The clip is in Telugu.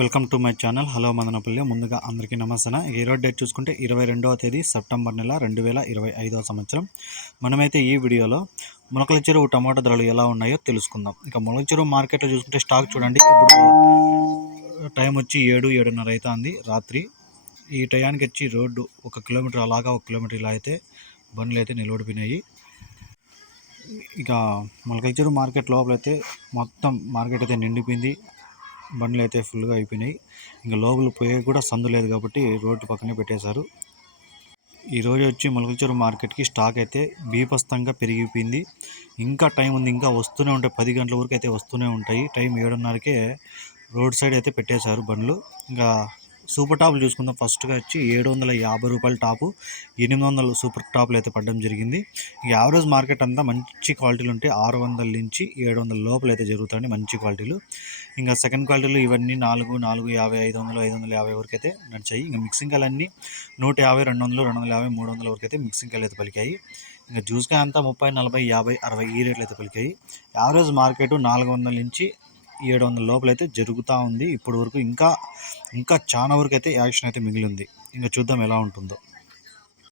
Welcome to my channel. Hello Madanapalle. ముందుగా అందరికీ నమస్తే ఈ రోజు డేట్ చూసుకుంటే ఇరవై రెండవ తేదీ సెప్టెంబర్ నెల రెండు వేల ఇరవై ఐదవ సంవత్సరం. మనమైతే ఈ వీడియోలో మొలకల చెరువు టమాటా ధరలు ఎలా ఉన్నాయో తెలుసుకుందాం. ఇక మొలకల చెరువు మార్కెట్లో చూసుకుంటే స్టాక్ చూడండి. ఇప్పుడు టైం వచ్చి ఏడు ఏడున్నర అయితే ఉంది రాత్రి ఈ టయానికి వచ్చి రోడ్డు ఒక కిలోమీటర్ అలాగా ఒక కిలోమీటర్ ఇలా అయితే బండ్లు అయితే నిలబడిపోయినాయి. ఇక మొలకల చెరువు మార్కెట్ లోపలైతే మొత్తం మార్కెట్ అయితే నిండిపోయింది. బండ్లు అయితే ఫుల్గా అయిపోయినాయి. ఇంకా లోపల పోయే కూడా సందు లేదు కాబట్టి రోడ్డు పక్కనే పెట్టేశారు. ఈరోజు వచ్చి మొలకచూరు మార్కెట్కి స్టాక్ అయితే బీభత్సంగా పెరిగిపోయింది. ఇంకా టైం ఉంది. ఇంకా వస్తూనే ఉంటాయి. పది గంటల వరకు అయితే వస్తూనే ఉంటాయి. టైం ఏడున్నరకే రోడ్ సైడ్ అయితే పెట్టేశారు బండ్లు. ఇంకా సూపర్ టాప్లు చూసుకుందాం. ఫస్ట్గా వచ్చి ఏడు వందల యాభై రూపాయల టాపు ఎనిమిది వందల సూపర్ టాప్లు అయితే పడడం జరిగింది. యావరేజ్ మార్కెట్ అంతా మంచి క్వాలిటీలు ఉంటే ఆరు వందల నుంచి ఏడు వందల లోపల అయితే జరుగుతాయండి మంచి క్వాలిటీలు. ఇంకా సెకండ్ క్వాలిటీలు ఇవన్నీ నాలుగు నాలుగు యాభై ఐదు వందలు ఐదు వందల యాభై వరకు అయితే నడిచాయి. ఇంకా మిక్సింగ్ కలన్నీ నూట యాభై రెండు వందలు రెండు వందల యాభై మూడు వందల వరకు అయితే మిక్సింగ్ కలు అయితే పలికాయి. ఇంకా జ్యూస్గా అంతా ముప్పై నలభై యాభై అరవై ఈ రేట్లు అయితే పలికాయి. యావరేజ్ మార్కెట్ నాలుగు వందల నుంచి ఏడు వందల లోపల అయితే జరుగుతూ ఉంది. ఇప్పటి వరకు ఇంకా ఇంకా చాలా వరకు అయితే యాక్షన్ అయితే మిగిలి ఉంది. ఇంకా చూద్దాం ఎలా ఉంటుందో.